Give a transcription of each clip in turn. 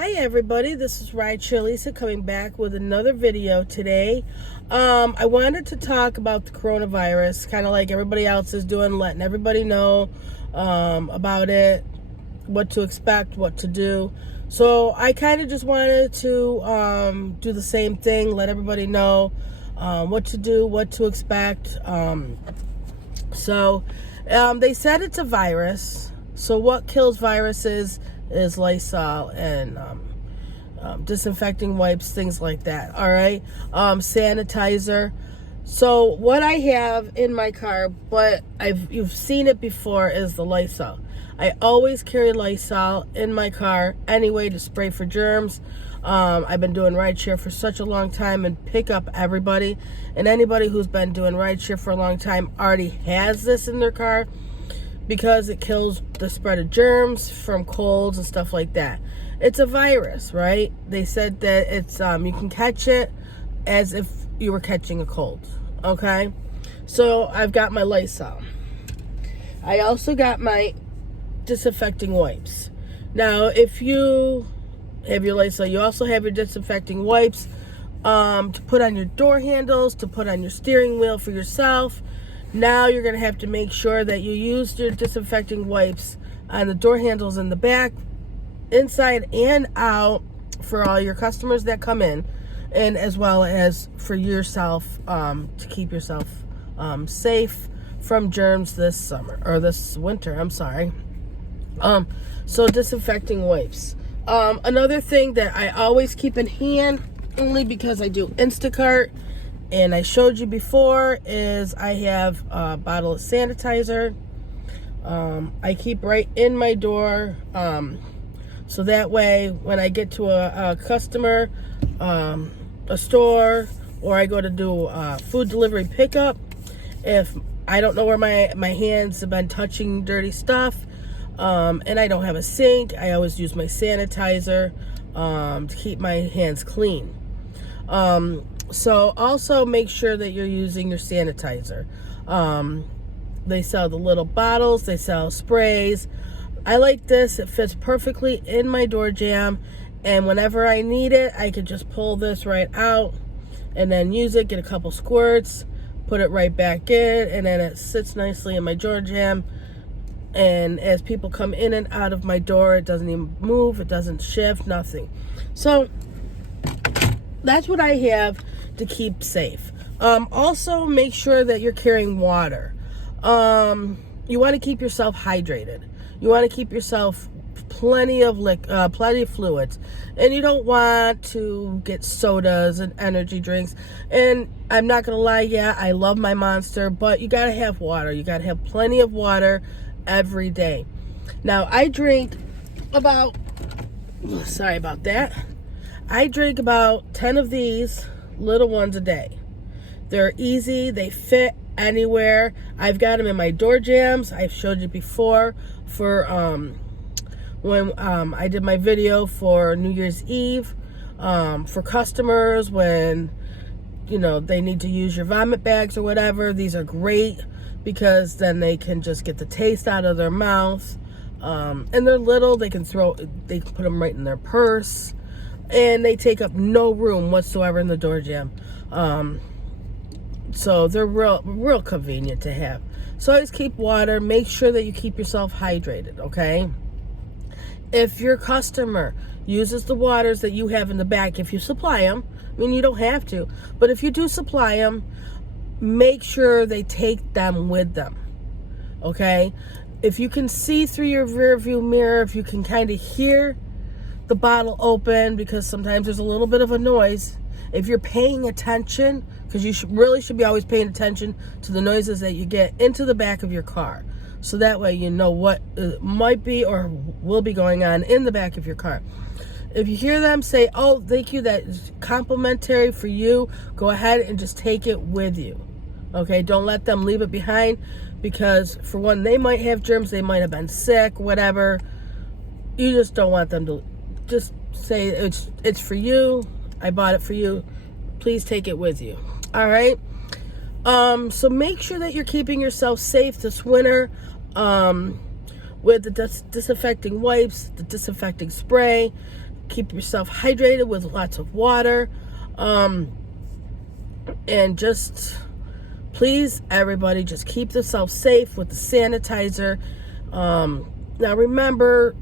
Hi everybody, this is Rideshare Lisa coming back with another video today. I wanted to talk about the coronavirus, kind of like everybody else is doing, letting everybody know about it, what to expect, what to do. So I kind of just wanted to do the same thing, let everybody know what to do, what to expect. They said it's a virus. So what kills viruses is Lysol and disinfecting wipes, things like that. All right, sanitizer. So what I have in my car, but you've seen it before, is the Lysol. I always carry Lysol in my car anyway to spray for germs. I've been doing rideshare for such a long time and pick up everybody, and anybody who's been doing rideshare for a long time already has this in their car, because it kills the spread of germs from colds and stuff like that. It's a virus, right? They said that it's you can catch it as if you were catching a cold, okay? So I've got my Lysol. I also got my disinfecting wipes. Now, if you have your Lysol, you also have your disinfecting wipes to put on your door handles, to put on your steering wheel for yourself. Now you're going to have to make sure that you use your disinfecting wipes on the door handles in the back, inside and out, for all your customers that come in, and as well as for yourself, to keep yourself safe from germs this summer, or this winter, I'm sorry. So disinfecting wipes. Another thing that I always keep in hand, only because I do Instacart, and I showed you before, is I have a bottle of sanitizer. I keep right in my door, so that way when I get to a customer, a store, or I go to do food delivery pickup, if I don't know where my hands have been touching dirty stuff, and I don't have a sink, I always use my sanitizer to keep my hands clean. So also make sure that you're using your sanitizer. They sell the little bottles, they sell sprays. I like this. It fits perfectly in my door jamb, and whenever I need it, I can just pull this right out and then use it, get a couple squirts, put it right back in, and then it sits nicely in my door jamb. And as people come in and out of my door, it doesn't even move, it doesn't shift, nothing. So that's what I have to keep safe. Also, make sure that you're carrying water. You want to keep yourself hydrated. You want to keep yourself plenty of fluids, and you don't want to get sodas and energy drinks. And I'm not gonna lie, yeah, I love my Monster, but you gotta have water. You gotta have plenty of water every day. Now, I drink about, sorry about that, I drink about 10 of these little ones a day. They're easy, they fit anywhere. I've got them in my door jams. I've showed you before for when I did my video for New Year's Eve, for customers when, you know, they need to use your vomit bags or whatever. These are great because then they can just get the taste out of their mouth. And they're little, they can put them right in their purse, and they take up no room whatsoever in the door jamb. So they're real convenient to have. So always keep water. Make sure that you keep yourself hydrated, okay? If your customer uses the waters that you have in the back, if you supply them, I mean, you don't have to, but if you do supply them, make sure they take them with them, okay? If you can see through your rear view mirror, if you can kind of hear the bottle open, because sometimes there's a little bit of a noise, if you're paying attention, because you really should be always paying attention to the noises that you get into the back of your car, so that way you know what might be or will be going on in the back of your car. If you hear them say, oh, thank you, that's complimentary for you, go ahead and just take it with you, okay? Don't let them leave it behind, because for one, they might have germs, they might have been sick, whatever. You just don't want them to just say, it's for you, I bought it for you, please take it with you. All right, so make sure that you're keeping yourself safe this winter with the disinfecting wipes, the disinfecting spray. Keep yourself hydrated with lots of water. And just, please, everybody, just keep yourself safe with the sanitizer. Now, remember,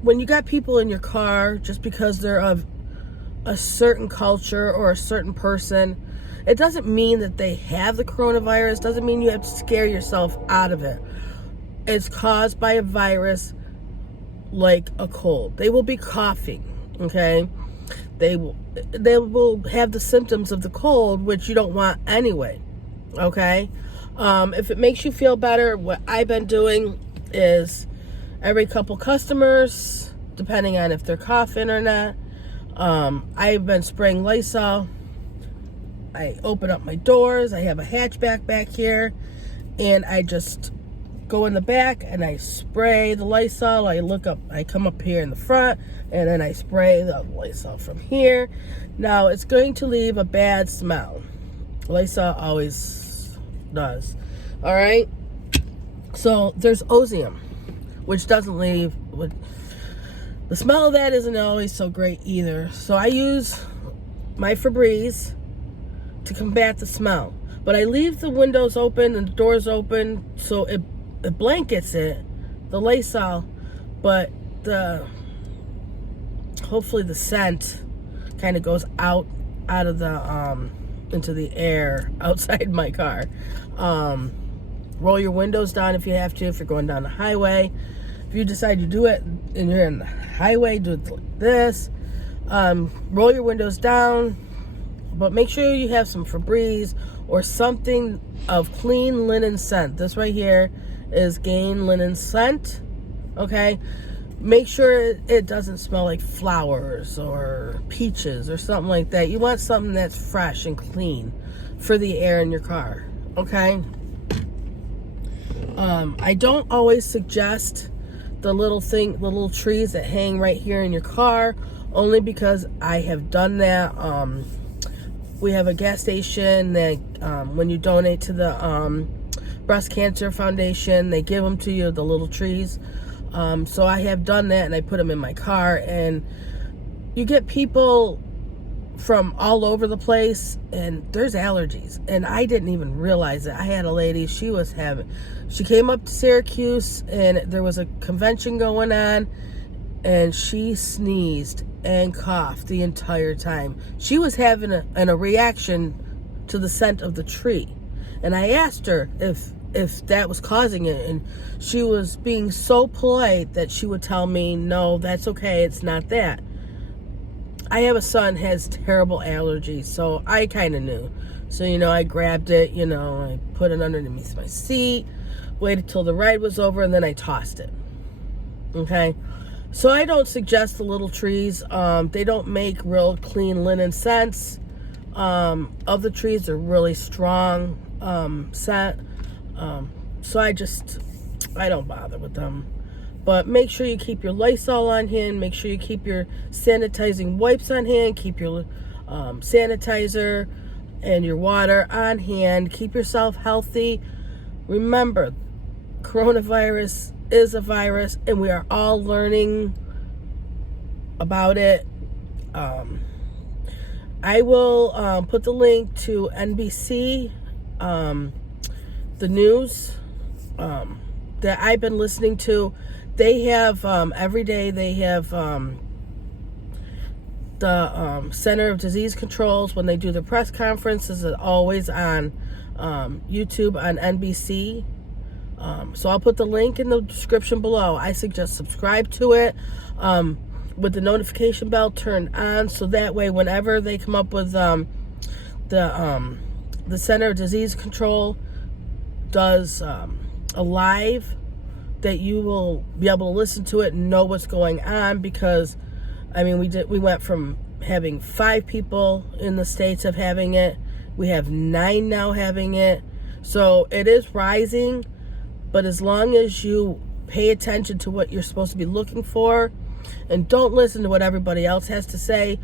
when you got people in your car, just because they're of a certain culture or a certain person, it doesn't mean that they have the coronavirus. Doesn't mean you have to scare yourself out of it. It's caused by a virus like a cold. They will be coughing, okay? They will have the symptoms of the cold, which you don't want anyway, okay? If it makes you feel better, what I've been doing is every couple customers, depending on if they're coughing or not, I've been spraying Lysol. I open up my doors. I have a hatchback back here, and I just go in the back and I spray the Lysol. I come up here in the front, and then I spray the Lysol from here. Now, it's going to leave a bad smell. Lysol always does. All right? So, there's osium, which doesn't leave. The smell of that isn't always so great either. So, I use my Febreze to combat the smell. But I leave the windows open and the doors open so it blankets it, the Lysol, but hopefully the scent kind of goes out of the into the air outside my car. Roll your windows down if you have to, if you're going down the highway. If you decide to do it and you're in the highway, do it like this. Roll your windows down, but make sure you have some Febreze or something of clean linen scent. This right here is Gain Linen Scent, okay? Make sure it doesn't smell like flowers or peaches or something like that. You want something that's fresh and clean for the air in your car, okay? I don't always suggest the little trees that hang right here in your car, only because I have done that. We have a gas station that when you donate to the Breast Cancer Foundation, they give them to you, the little trees. So I have done that, and I put them in my car, and you get people from all over the place, and there's allergies, and I didn't even realize it. I had a lady, she came up to Syracuse, and there was a convention going on, and she sneezed and coughed the entire time. She was having a reaction to the scent of the tree. And I asked her if that was causing it, and she was being so polite that she would tell me, no, that's okay, it's not that. I have a son who has terrible allergies, so I kind of knew. So, I grabbed it, I put it underneath my seat, waited till the ride was over, and then I tossed it. Okay? So I don't suggest the little trees. They don't make real clean linen scents. Of the trees are really strong scent. So I don't bother with them. But make sure you keep your Lysol on hand. Make sure you keep your sanitizing wipes on hand. Keep your sanitizer and your water on hand. Keep yourself healthy. Remember, coronavirus is a virus, and we are all learning about it. I will put the link to NBC, the news that I've been listening to. They have, every day, they have the Center of Disease Controls, when they do their press conferences, is always on YouTube on NBC. So I'll put the link in the description below. I suggest subscribe to it with the notification bell turned on, so that way whenever they come up with the Center of Disease Control does a live, that you will be able to listen to it and know what's going on. Because we went from having 5 people in the States of having it, we have 9 now having it. So it is rising, but as long as you pay attention to what you're supposed to be looking for and don't listen to what everybody else has to say,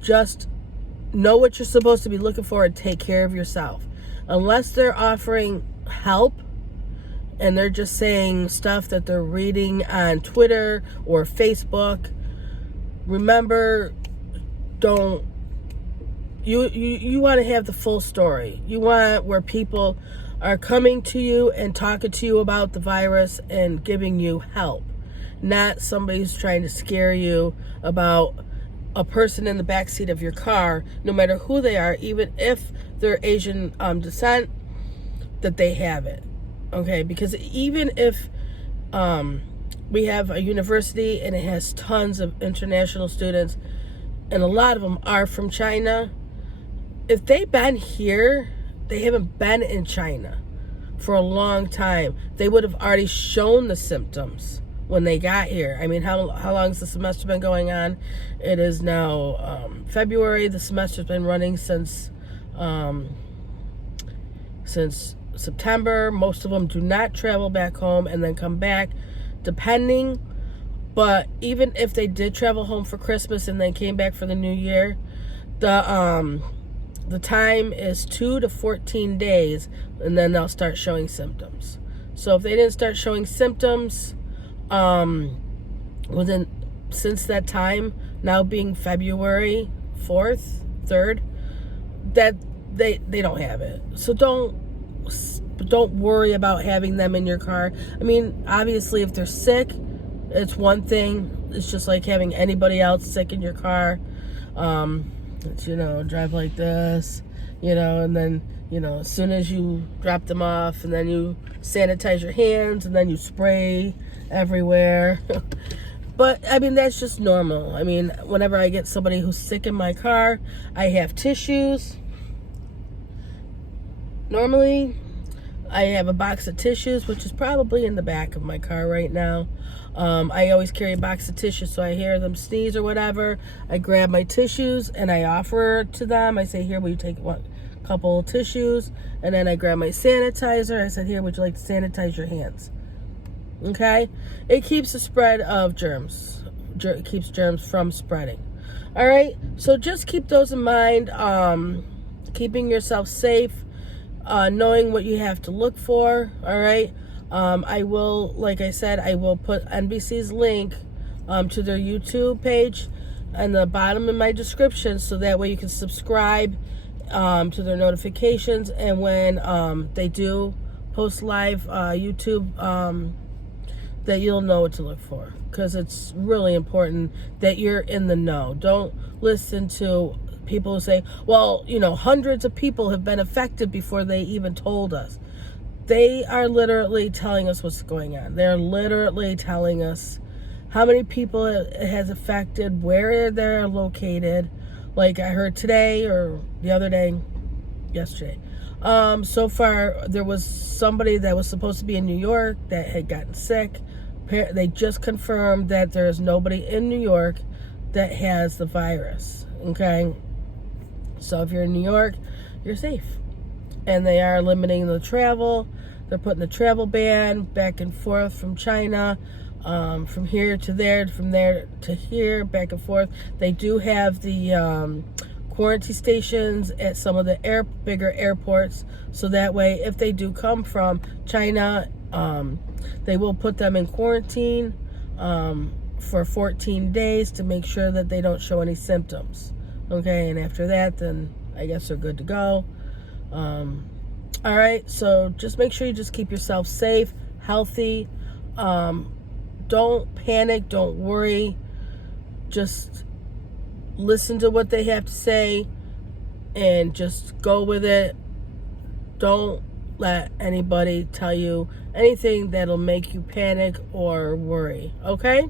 just know what you're supposed to be looking for and take care of yourself. Unless they're offering help and they're just saying stuff that they're reading on Twitter or Facebook, remember, don't, you want to have the full story. You want where people are coming to you and talking to you about the virus and giving you help, not somebody who's trying to scare you about a person in the backseat of your car, no matter who they are, even if they're Asian descent, that they have it. Okay, because even if we have a university and it has tons of international students, and a lot of them are from China, if they've been here, they haven't been in China for a long time. They would have already shown the symptoms when they got here. I mean, how long has the semester been going on? It is now February. The semester's been running since September. Most of them do not travel back home and then come back, depending. But even if they did travel home for Christmas and then came back for the New Year, the time is 2 to 14 days, and then they'll start showing symptoms. So if they didn't start showing symptoms since that time, now being February 4th, 3rd, that they don't have it. So don't worry about having them in your car. I mean, obviously, if they're sick, it's one thing. It's just like having anybody else sick in your car. It's, drive like this, and then, as soon as you drop them off, and then you sanitize your hands, and then you spray everywhere. But, I mean, that's just normal. I mean, whenever I get somebody who's sick in my car, I have tissues. Normally, I have a box of tissues, which is probably in the back of my car right now. I always carry a box of tissues, so I hear them sneeze or whatever. I grab my tissues and I offer to them. I say, here, will you take one couple of tissues? And then I grab my sanitizer. I said, here, would you like to sanitize your hands? Okay? It keeps the spread of germs. It keeps germs from spreading. All right? So just keep those in mind. Keeping yourself safe. Knowing what you have to look for. All right? I will, like I said, I will put NBC's link to their YouTube page in the bottom of my description, so that way you can subscribe to their notifications, and when they do post live YouTube, that you'll know what to look for, because it's really important that you're in the know. Don't listen to people who say, well, hundreds of people have been affected before they even told us. They are literally telling us what's going on. They're literally telling us how many people it has affected, where they're located. Like I heard today or the other day, yesterday. So far, there was somebody that was supposed to be in New York that had gotten sick. They just confirmed that there is nobody in New York that has the virus. Okay? So if you're in New York, you're safe. And they are limiting the travel. They're putting the travel ban back and forth from China, from here to there, from there to here, back and forth. They do have the quarantine stations at some of the bigger airports, so that way, if they do come from China, they will put them in quarantine for 14 days to make sure that they don't show any symptoms. Okay, and after that, then I guess they're good to go. All right, so just make sure you just keep yourself safe, healthy. Don't panic, don't worry. Just listen to what they have to say and just go with it. Don't let anybody tell you anything that'll make you panic or worry, okay?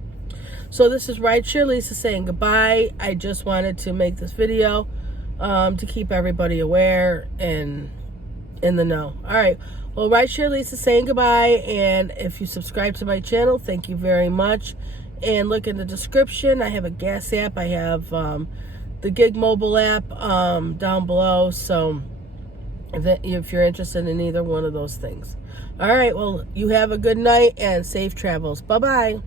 So this is Rideshare Lisa saying goodbye. I just wanted to make this video to keep everybody aware and in the know. All right. Well, Rideshare Lisa saying goodbye. And if you subscribe to my channel, thank you very much. And look in the description. I have a gas app. I have the Gig mobile app down below. So if you're interested in either one of those things. All right. Well, you have a good night and safe travels. Bye-bye.